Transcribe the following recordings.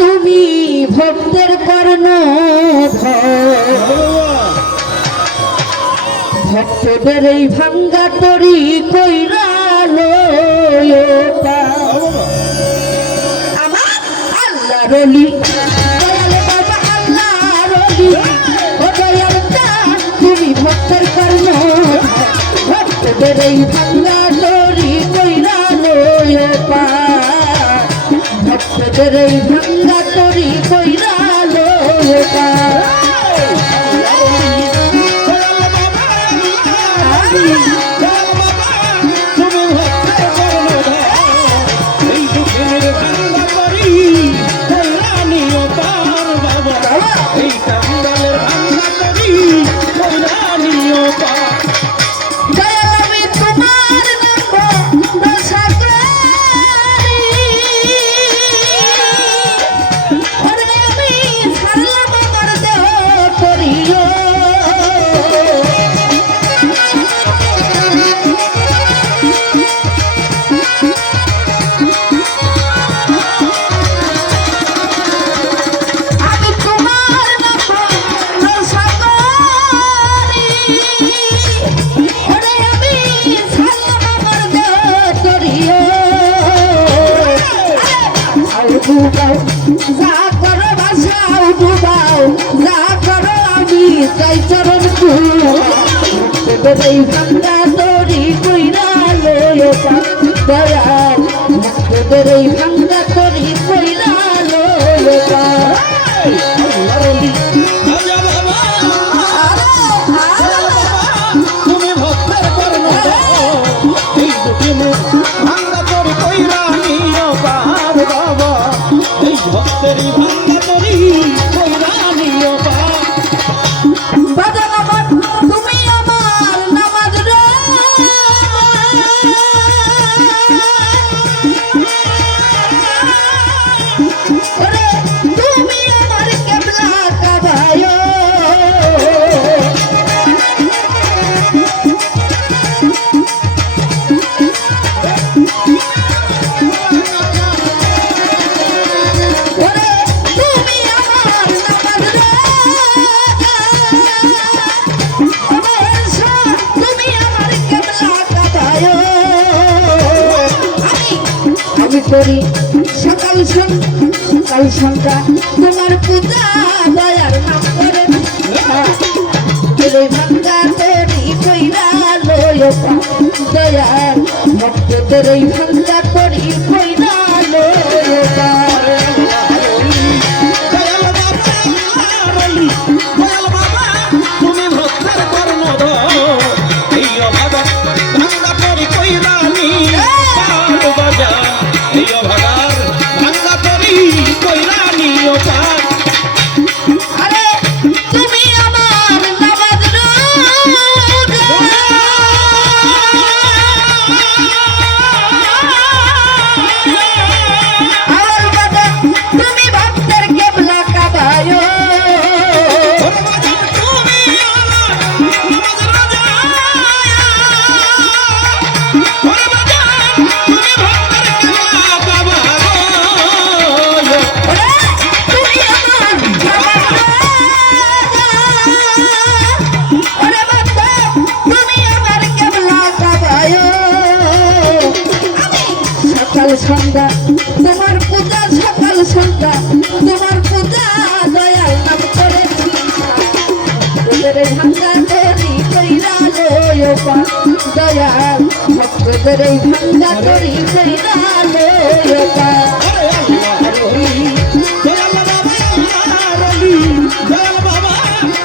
তুমি ভক্তের কর্ণধর, ভক্তদের এই ভাঙ্গা তরি কইরা লয় পার। আমার আল্লাহ রলি দয়াল বাবা আল্লাহ রলি, ও দয়াল চাঁদ তুমি ভক্তের কর্ণধর, ভক্তদের এই ভাঙ্গা তরি কইরা লয় পার, ভক্তদের এই ভাঙ্গা তরি কইরা লয় পার। যা করো বাসাও ডুবাও, যা করো আমি চাই চরণ ভক্তদের এই ভাঙ্গা তরি কইরা লয় পার, দয়াল ভক্তদের এই ভাঙ্গা তরি কইরা লয় পার। তুমি ভক্তের কর্ণধর, এই দুটি মুখ ভাঙ্গা তরি কইরা নিও পার বাবা, এই ভক্তেরই ভাঙ্গা তরি কইরা নিও পার। বাজান আমার তুমি আমার নামাজ রে, ওরে তুমি আমার কেবলা কাবায়, ওরে তুমি আমার নামাজ রে, তুমি আমার কেবলা কাবায়। আমি করি সকাল সন্ধ্যা তোমার পূজা, দয়ার নাম করে ভাঙ্গা তরি কইরা লয় পার, দয়াল ভক্তদের এই ভাঙ্গা তরি কইরা লয় পার। দয়াল বাবা তুমি ভক্তের কর্ণধর, এই অভাগা ভাঙ্গা তরি কইরা নিও পার বাবা, এই অভাগার ভাঙ্গা তরি কইরা নিও পার। আরে তুমি আমার নামাজ আর বাবা তুমি ভক্তের কেবলা কাবায়, সকাল সন্ধ্যা তোমার পূজা, সকাল সন্ধ্যা তোমার পূজা, দয়াল নাম করে তোদের ভাঙ্গা তরি কইরা লয় পার, দয়াল ভক্তদের এই ভাঙ্গা তরি কইরা লয় পার। দয়াল বাবা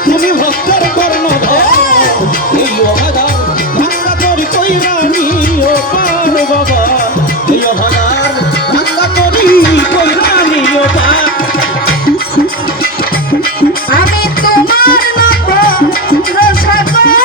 তুমি ভক্তের কর্ণধর, এই অভাগা ভাঙ্গা তরি কইরা নিও পার বাবা, এই অভাগার ভাঙ্গা তরি কইরা নিও পার। আমি তোমার নাম রসাগর,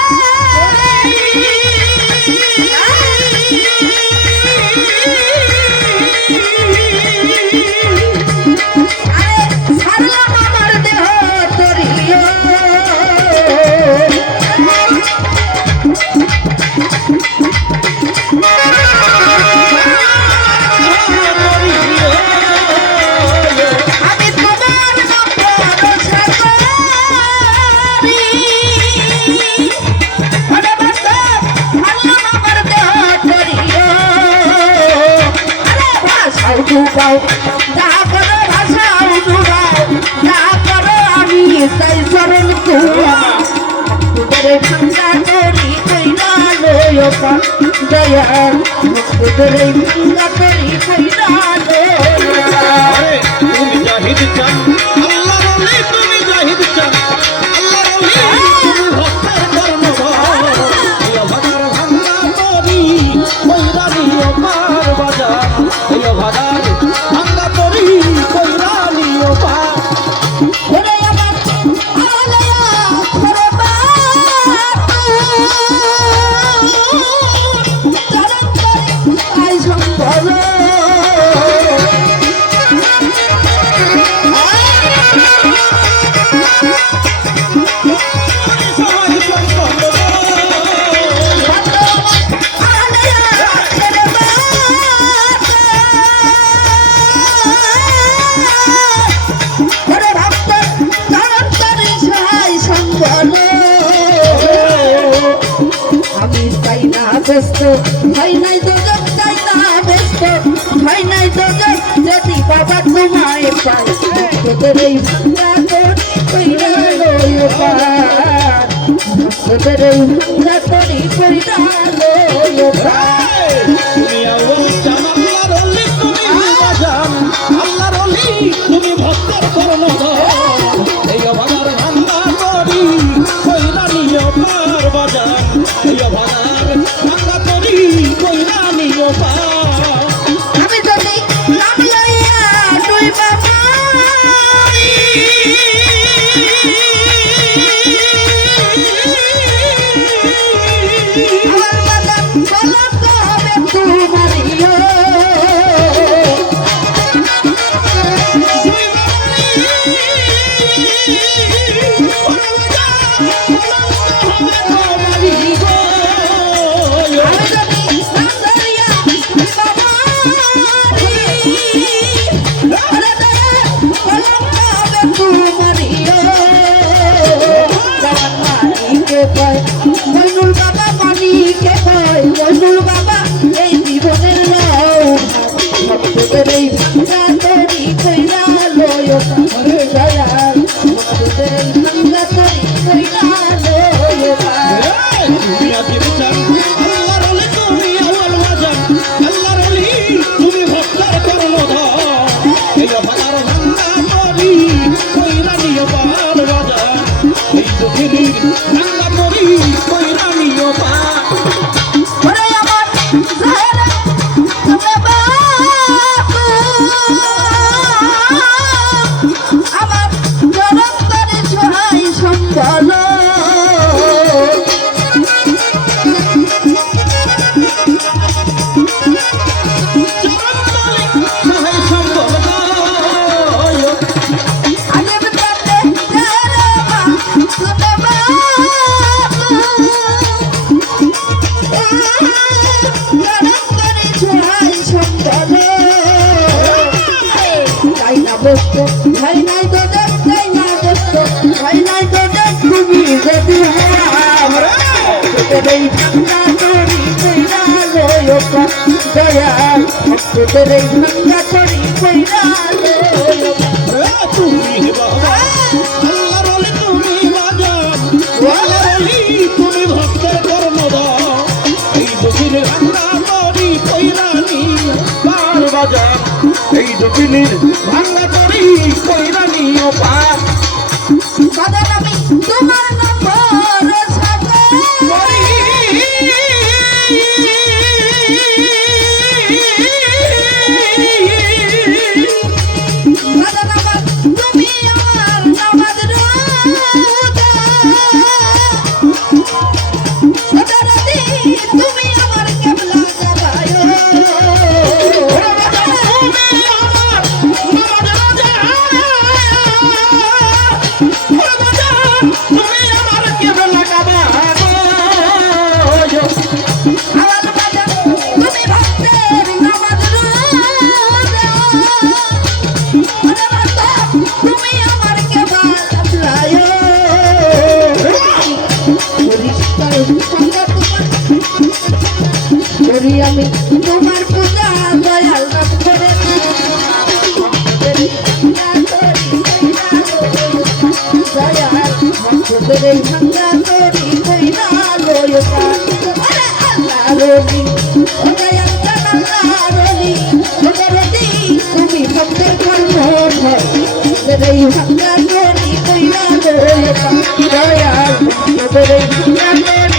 কইরা তরি কইরা লয় পার দয়াল ভক্তদের এই ভাঙ্গা তরি কইরা লয় আরে তুমি জাহিদ চান আল্লাহর ওলি তুমি জাহিদ চান আল্লাহর ওলি তুমি ভক্তের কর্ণধার এই অভাগার ভাঙ্গা তরি কইরা নিও পার বাজার এই অভাগার ভাঙ্গা তরি কইরা নিও পার ওরে আমার আলায়া করে চরণ করে আই সম্ভব সবাই সম্পন্ন আমি চাই না ব্যস্ত ভাই নাই তো চাই না ব্যস্ত ভাই নাই তো যদি বাবা তোমায় পাই তোদের এই ভাঙ্গা তরি কইরা লয় পার তোদের এই ভাঙ্গা তরি কইরা লয় পার তুমি আওয়াজ চান আল্লাহর ওলি তুমি বাজান আল্লাহর ওলি তুমি ভক্তের কর্ণধার এই অভাগার ভাঙ্গা তরি কইরা নিও পার বাজান এই অভাগার ভাঙ্গা তরি কইরা নিও পার আমি যদি নাম লইয়া তুই বাবা আমার বাবা কলঙ্ক হবে তোমারিও আমি যদি নাম লইয়া তুই বাবা আরে দয়া কলঙ্ক হবে তোমারিও জবান মানিকে কয় মইনুল বাবা মানিকে কয় মইনুল বাবা এই জীবনের লও ভক্তদের এই ভাঙ্গা তরি কইরা লয় পারে দয়াল ভক্তদের এই ভাঙ্গা তরি কইরা লয় পার তুমি আজিব চান আল্লাহর ওলি তুমি আওয়াল বাজান আল্লাহর ওলি তুমি ভক্তের কর্ণধার এই অভাগার ভাঙ্গা তরি কইরা নিও পার বাজান এই পৃথিবীর ভাঙ্গা তরি কইরা নিও পার ওরে আমার জাহেরা তোমরা বাপু আমার জনম তরে সহায় সম্বল সহায় সম্বল গায় আলিম তাতে জাহেরা মা তোমরা বাপু জনম তরে সহায় সম্বল তাই না বস্ত ভাই নাই তো দেখ তাই না বস্ত ভাই নাই তো দেখ তুমি যদি আমরা তোদের এই ভাঙ্গা তরি কইরা লয় পার দয়াল তোদের এই ভাঙ্গা তরি কইরা লয় পার তুমি বাবা আল্লাহর ওলি তুমি বাজান আল্লাহর ওলি তুমি ভক্তের কর্ণধার এই দক্ষিণের ভাঙ্গা তরি কইরা নিও পার বাজান এই দক্ষিণের ভাঙ্গা তরি কইরা নিও পার বাজার আমি তোমার নম্বর সাথে বাজার আমার তুমি আমার নামাজ রোজা বাজার তুমি আমার কেবলা জাগায় আমার বাজার তুমি ভক্তের নামাজ রোজা তুমি আমার কেবলা জাগায় করি আমি তোমার পূজা দয়াল নাম করে দয়াল ভক্তদের ভাঙ্গা তরি কইরা পার আরে আল্লাহ রলি ও দয়াল জান আল্লাহ রলি ও দরদি তুমি ভক্তের কর্ম হয় তোদের এই ভাঙ্গা তরি কইরা লয়ে পার দয়াল তোদের এই ভাঙ্গা